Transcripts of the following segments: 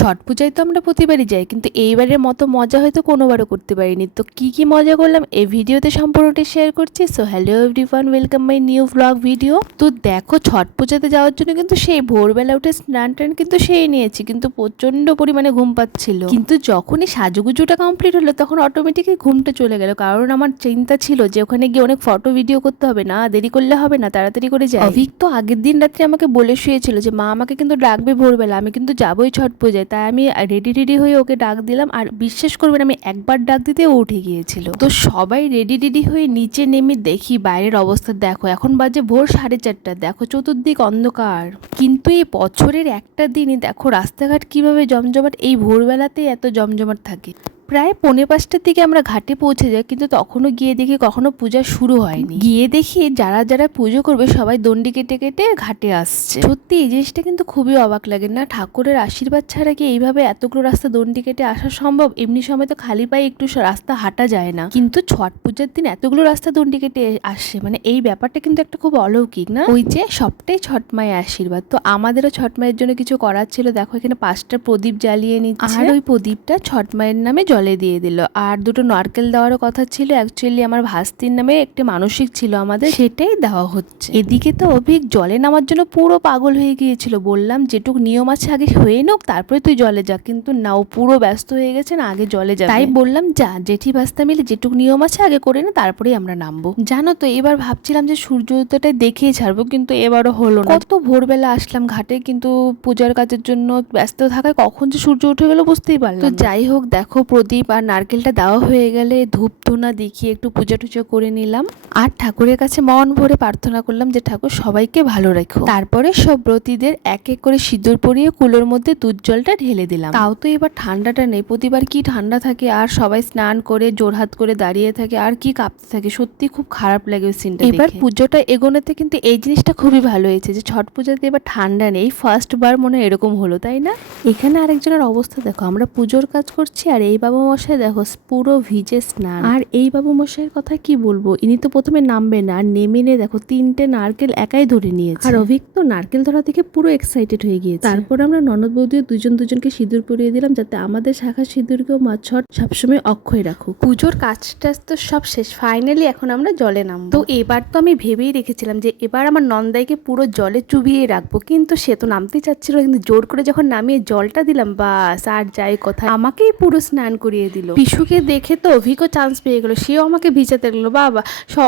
ছট পূজায় তো আমরা প্রতিবারই যাই, কিন্তু এইবারের মতো মজা হয়তো কোনোবারও করতে পারিনি। তো কি মজা করলাম এই ভিডিওতে সম্পূর্ণটা শেয়ার করছি। So hello everyone, welcome my new blog video. তো দেখো, ছট পূজাতে যাওয়ার জন্য কিন্তু সেই ভোরবেলা উঠে স্নান টান কিন্তু সেই নিয়েছি, কিন্তু প্রচন্ড পরিমাণে ঘুম পাচ্ছিল। কিন্তু যখনই সাজুগুজুটা কমপ্লিট হলো তখন অটোমেটিকই ঘুমটা চলে গেল, কারণ আমার চিন্তা ছিল যে ওখানে গিয়ে অনেক ফটো ভিডিও করতে হবে, না দেরি করলে হবে না, তাড়াতাড়ি করে যাই। অভিক তো আগের দিন রাত্রে আমাকে বলে শুয়েছিল যে মা আমাকে কিন্তু ডাকবে ভোরবেলা, আমি কিন্তু যাবোই ছট পূজায়। তাই আমি রেডি হয়ে ওকে ডাক দিলাম, আর বিশ্বাস করবেন আমি একবার ডাক দিতে ও উঠে গিয়েছিল। তো সবাই রেডি হয়ে নিচে নেমে দেখি বাইরের অবস্থা দেখো, এখন বাজে ভোর 4:30। দেখো চতুর্দিক অন্ধকার, কিন্তু এই বছরের একটা দিনই দেখো রাস্তাঘাট কিভাবে জমজমাট, এই ভোরবেলাতেই এত জমজমাট থাকে। প্রায় 4:45টার দিকে আমরা ঘাটে পৌঁছে যাই, কিন্তু তখনও গিয়ে দেখি কখনো পূজা শুরু হয়নি। গিয়ে দেখি যারা পুজো করবে সবাই দণ্ডি কেটে কেটে ঘাটে আসছে। সত্যি এই জিনিসটা কিন্তু খুবই অবাক লাগে না, ঠাকুরের আশীর্বাদ ছাড়া কি এইভাবে এতগুলো রাস্তা দণ্ডি কেটে আসা সম্ভব? এমনি সময় তো খালি পায়ে একটু রাস্তা হাঁটা যায় না, কিন্তু ছট পূজার দিন এতগুলো রাস্তা দণ্ডি কেটে আসে, মানে এই ব্যাপারটা কিন্তু একটা খুব অলৌকিক না? ওই যে সবটাই ছট মায়ের আশীর্বাদ। তো আমাদেরও ছট মায়ের জন্য কিছু করার ছিল। দেখো এখানে 5টা প্রদীপ জ্বালিয়ে নিচ্ছে, আর ওই প্রদীপটা ছট মায়ের নামে জলে দিয়ে দিল। আর দুটো নারকেল দেওয়ারও কথা ছিল, অ্যাকচুয়ালি আমার ভাস্তির নামে একটা মানসিক ছিল আমাদের, সেটাই দেওয়া হচ্ছে। এদিকে তো অভিক জলে নামার জন্য পুরো পাগল হয়ে গিয়েছিল। বললাম যেটুক নিয়ম আছে আগে হয়ে নোক, তারপরে তুই জলে যা, কিন্তু না, ও পুরো ব্যস্ত হয়ে গেছে না, আগে জলে যাবে। তাই বললাম যা, জেঠি ভাস্তা মিলে যেটুক নিয়ম আছে আগে করে নে, তারপরেই আমরা নামবো। জানো তো এবার ভাবছিলাম যে সূর্য উদয়টাই দেখেই ছাড়বো, কিন্তু এবারও হলো না। কত ভোরবেলা আসলাম ঘাটে, কিন্তু পূজার কাজের জন্য ব্যস্ত থাকায় কখন যে সূর্য উঠে গেল বুঝতেই পারলাম। তো যাই হোক, দেখো প্রদীপ আর নারকেলটা দেওয়া হয়ে গেলে ধূপ ধুনা দেখিয়ে একটু পূজা টুজা করে নিলাম, আর ঠাকুরের কাছে মন ভরে প্রার্থনা করলাম যে ঠাকুর সবাইকে ভালো রেখো। তারপরে সব ব্রতীদের এক এক করে সিঁদুর পরিয়ে কুলোর মধ্যে দুধ জলটা ঢেলে দিলাম। তাও তো এবার ঠান্ডাটা নেই, প্রতিবার কি ঠান্ডা থাকে, আর সবাই স্নান করে জোরহাত করে দাঁড়িয়ে থাকে আর কি কাঁপতে থাকে, সত্যি খুব খারাপ লাগে ওই সিনটা। এবার পুজোটা এগোনোতে কিন্তু এই জিনিসটা খুবই ভালো হয়েছে যে ছট পূজাতে এবার ঠান্ডা নেই, ফার্স্ট বার মনে হয় এরকম হলো, তাই না? এখানে আরেকজনের অবস্থা দেখো, আমরা পুজোর কাজ করছি আর এই বাবু মশাই দেখো পুরো ভিজে স্নান। আর এই বাবু মশাইয়ের কথা কি বলবো, ইনি তো প্রথমে নামবে না, আর নেমে নে দেখো 3টে নারকেল একাই ধরে নিয়েছে। আর অভিক তো নারকেল ধরা থেকে পুরো এক্সাইটেড হয়ে গিয়েছে। তারপর আমরা ননদ বৌদি দুজনকে সিঁদুর পরিয়ে দিলাম, যাতে আমাদের শাখা সিঁদুরকেও মা ছট সবসময় অক্ষয় রাখুক। পুজোর কাজটা তো সব শেষ, ফাইনালি এখন আমরা জলে নামবো। তো এবার তো আমি ভেবেই রেখেছিলাম যে এবার আমার নন্দাইকে পুরো জলে চুবিয়ে রাখবো, কিন্তু সে তো নামতেই চাচ্ছিল, কিন্তু জোর করে যখন নামিয়ে জলটা দিলাম, বাস আর যাই কথা, আমাকেই পুরো স্নান করিয়ে দিল। পিসুকে দেখে তো অভিকও চান্স পেয়ে গেলো, সেও আমাকে ভিজাতে লাগলো। বাবা,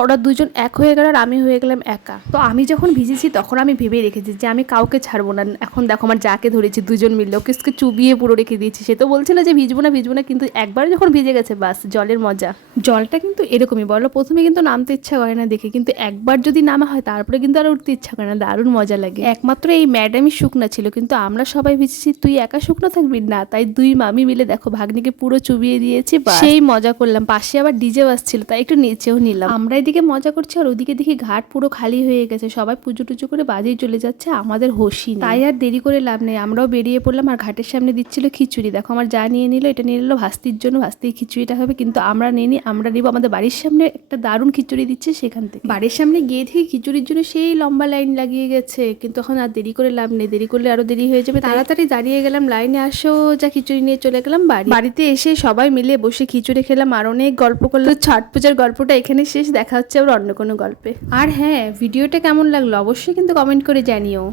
ওরা দুজন এক হয়ে গেল আর আমি হয়ে গেলাম একা। তো আমি যখন ভিজেছি তখন আমি ভেবেই রেখেছি যে আমি কাউকে ছাড়বো না। এখন দেখো আমার যাকে ধরেছি দুজন মিললে ওকে চুবিয়ে পুরো রেখে দিয়েছি। সে তো বলছিল যে ভিজবো না, কিন্তু একবার যখন ভিজে গেছে বাস, জলের মজা। জলটা কিন্তু এরকমই বলো, প্রথমে কিন্তু নামতে ইচ্ছা করে না দেখে, কিন্তু একবার যদি নামা হয় তারপরে কিন্তু আর উঠতে ইচ্ছা করে না, দারুণ মজা লাগে। একমাত্র এই ম্যাডামই শুকনা ছিল, কিন্তু আমরা সবাই ভিজেছি, তুই একা শুকনো থাকবি না, তাই দুই মামি মিলে দেখো ভাগ্নিকে পুরো চুবিয়ে দিয়েছি, সেই মজা করলাম। পাশে আবার ডিজে বাজছিল, তাই একটু নিচেও নিলাম। আমরা এদিকে মজা করছি আর ওদিকে দেখি ঘাট পুরো খালি হয়ে গেছে, সবাই পুজো টুজো করে বাজেই চলে যাচ্ছে, আমাদের হোশই নেই। তাই আর দেরি করে লাভ নেই, আমরাও বেরিয়ে পড়লাম। আর ঘাটের সামনে দিচ্ছিল খিচুড়ি, দেখো আমার যা নিয়ে নিল, এটা নিয়ে নিল ভাস্তির জন্য, ভাস্তির খিচুড়িটা হবে, কিন্তু আমরা নিই, আমরা নিব আমাদের বাড়ির সামনে একটা দারুণ খিচুড়ি দিচ্ছে সেখান থেকে। বাড়ির সামনে গিয়ে দেখি খিচুড়ির জন্য সেই লম্বা লাইন লাগিয়ে গেছে, কিন্তু এখন আর দেরি করে লাভ নেই, দেরি করলে আরো দেরি হয়ে যাবে। তাড়াতাড়ি দাঁড়িয়ে গেলাম লাইনে, আসো যা খিচুড়ি নিয়ে চলে গেলাম বাড়িতে এসে সবাই মিলে বসে খিচুড়ি খেলাম আর অনেক গল্প করলাম। ছট পূজার গল্পটা এখানে শেষ, দেখা হচ্ছে আবার অন্য কোনো গল্পে। আর হ্যাঁ, ভিডিওটা কেমন লাগলো অবশ্যই কিন্তু কমেন্ট করে জানিও।